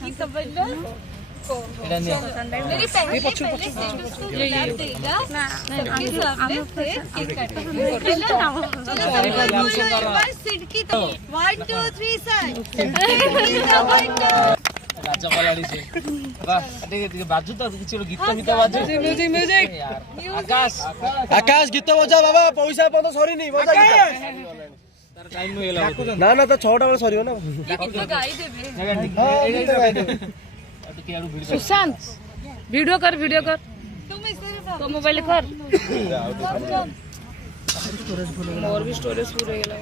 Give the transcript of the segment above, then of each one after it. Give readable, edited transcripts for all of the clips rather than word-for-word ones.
की समझ लो मेरी पहले स्टेटस को लैब देगा सबके सामने फिर केक काटेंगे सिडकी तो 1 2 3 सर राजा कलाड़ी से वाह ठीक बाजू तो किसी गीत बाजू म्यूजिक आकाश आकाश गीत बजा बाबा पैसा पद सरी नहीं बजा गीत तार टाइम होइला ना ना तो 6टा बेले सरियो ना गीत गाई देबे सुशांत वीडियो कर तुम इसे तो मोबाइल कर मोर भी स्टोरेज पूरे गेला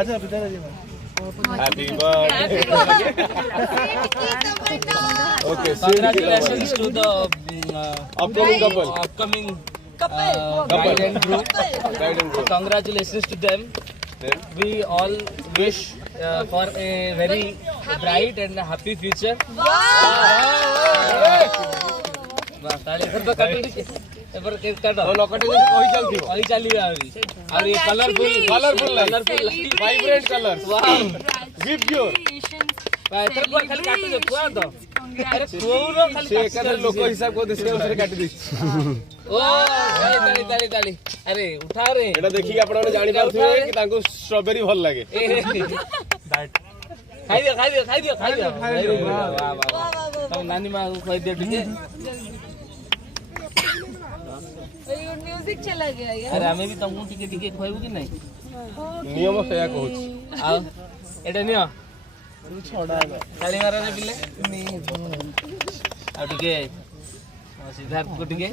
अच्छा बिता दे Happy birthday. Okay, congratulations to the upcoming bride and groom. Congratulations to them. We all wish for a very bright and happy future. बस ताले फिर तो कटिंग एबर केक काटो नो कटिंग कहि चलथि कहि चली और ये कलरफुल वाइब्रेंट कलर्स वाह गिफ्ट योर तेरे को खाली काटो दे पुआ तो अरे कोउनो खाली से एकर लोक हिसाब को दिसके उसरे काटि दी ओ ताली अरे उठा रे एटा देखि के आपण जानि पाउथिबे कि तांको स्ट्रॉबेरी भल लागे खाई दियो वाह तुम नानी मां को खाई दियो ठीक है म्यूजिक चला गया यार अरे हमें भी तुमको टिके खुआइबो कि नहीं नियम सया कहूछ आ एटा नियो छोड़ा ताली मारा रे पिले आ टिके सिद्धार्थ को टिके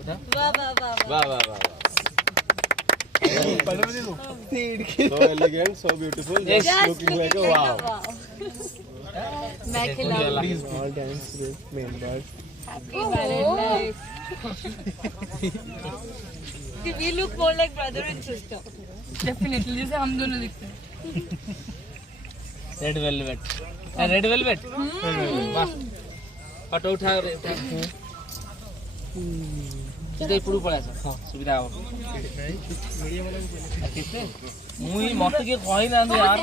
उठा वाह वाह so elegant so beautiful just looking like a wow मैं खिलाऊं please all dance with members happy Valentine we look more like brother and sister definitely जैसे हम दोनों दिखते हैं रेड वेलवेट वाह फोटो उठा रे सीधे पुडू पळा हां सुविधा हो मुई मत के कहि ना दे यार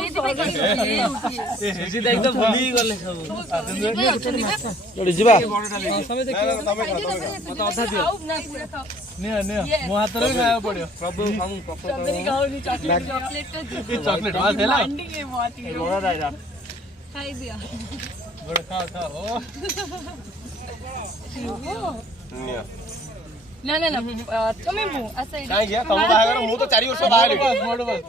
सीधे एकदम भूली गले सब जोड़ी जीवा समय देखियो मत अधा दियो ने मो हाथ रे खाया पड़ियो प्रभु हम चॉकलेट खाओ नहीं चॉकलेट आ देला बॉन्डिंग है बहुत ही बड़ा राजा खाई दिया बड़ा खा ओ निया ना तुम्हें मु ऐसे काई गया तुम बाहर मु तो 4 वर्ष बाहर बस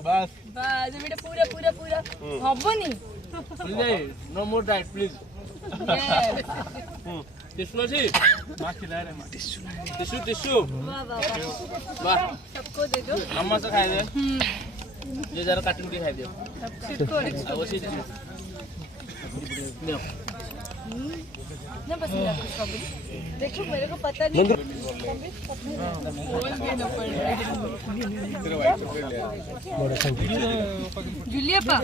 बस बेटा पूरा हबनी भूल जाए no more diet please tissue जी मां खिला रे मां टिश्यू वाह सबको दे दो अम्मा से खाए दे ये जरा काट के खाए दियो वो चीज लो ना बस देखो मेरे को पता नहीं जूलिया पा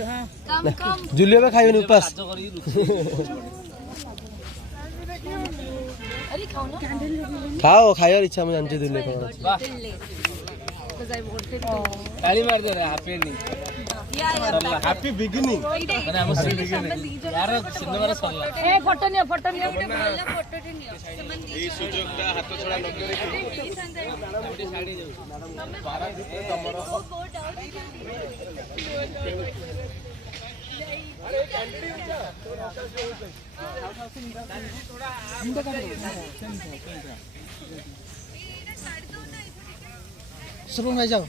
कम जुलिया में खाइबे उपास अरे खाओ ना खाओ खाइर इच्छा में जानते जुलिया को वाह because I wanted to ताली मार दे रे हैप्पी एंडिंग हैप्पी बिगिनिंग माने हम यार सिनेमा सरला ए फोटो नियो फोटो टे नियो ए सुजोगटा हाथ छड़ा न करे साड़ी सुनो भाई जाओ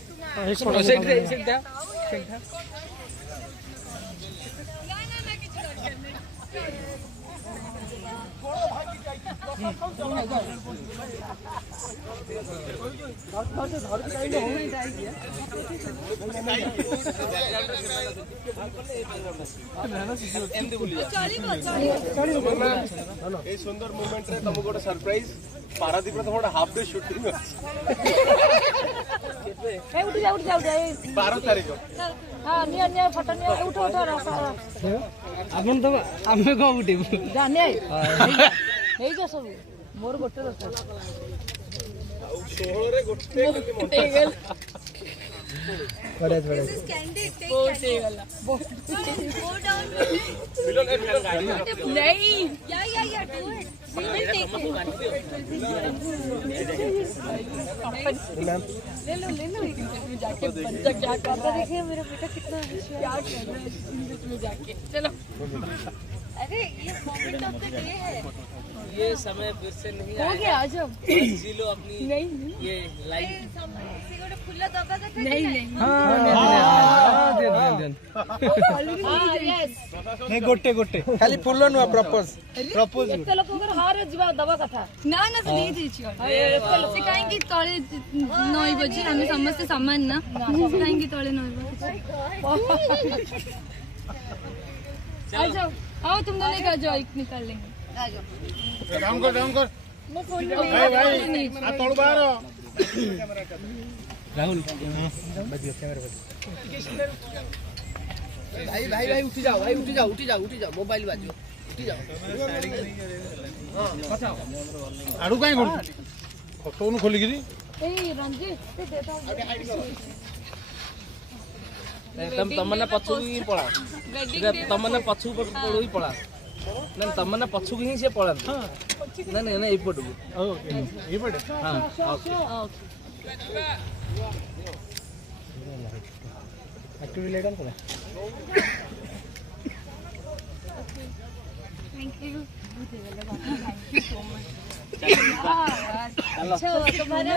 ए सुंदर मोमेंट रे तुमको गोटे सरप्राइज पारादीप रे तुमको हाफ डे शूटिंग ए उठ जाओ 12 तारीख हां नियो फोटो नियो उठो अपन तो आमे को उठिबु जाने हेई जा सब मोर गोटे दरकार 16 रे गोटे बड़े This is candid. Take candid. Go down. नहीं Yeah. Do it. We will take it. ले लो इंटरव्यू जाके बच्चा क्या कर रहा है देखिए मेरा बेटा कितना क्या कर रहा है इंटरव्यू जाके चलो अरे ये moment of the day है. ये समय फिर से नहीं हो गया आ जाओ जी लो अपनी नहीं ये लाइफ किसी को खुला दबा दे नहीं नहीं गोटे गोटे खाली फुल नुआ प्रपोज प्रपोज ଏତେ ଲୋକଙ୍କର ହାରେ ଯିବା ଦବା କଥା ନା ନା ସେ ଦେଇ ଦେଇଛି ସେ କାହିଁକି ତଳେ ନଇବ ଯେ ଆମେ ସମସ୍ତେ ସମାନ ନା ସେ କାହିଁକି ତଳେ ନଇବ आ जाओ आओ तुम दोनों का जाओ एक निकाल लेंगे डाउन कर मैं फोन तोड़ बाहर राहुल भाई उठ जाओ मोबाइल बाजो उठी जाओ आड़ू कहीं कर फोन खोली गिरी ए रंजीत ते देता तमन्ना पछू ही पड़ा तमन्ना पछू पड़ू ही पड़ा ना तमन्ना पछू ही से पड़ा ना ना ये पड़ू ये पड़े हां ओके एक्टिविटी लेकर को थैंक यू चलो अच्छा तुम्हारा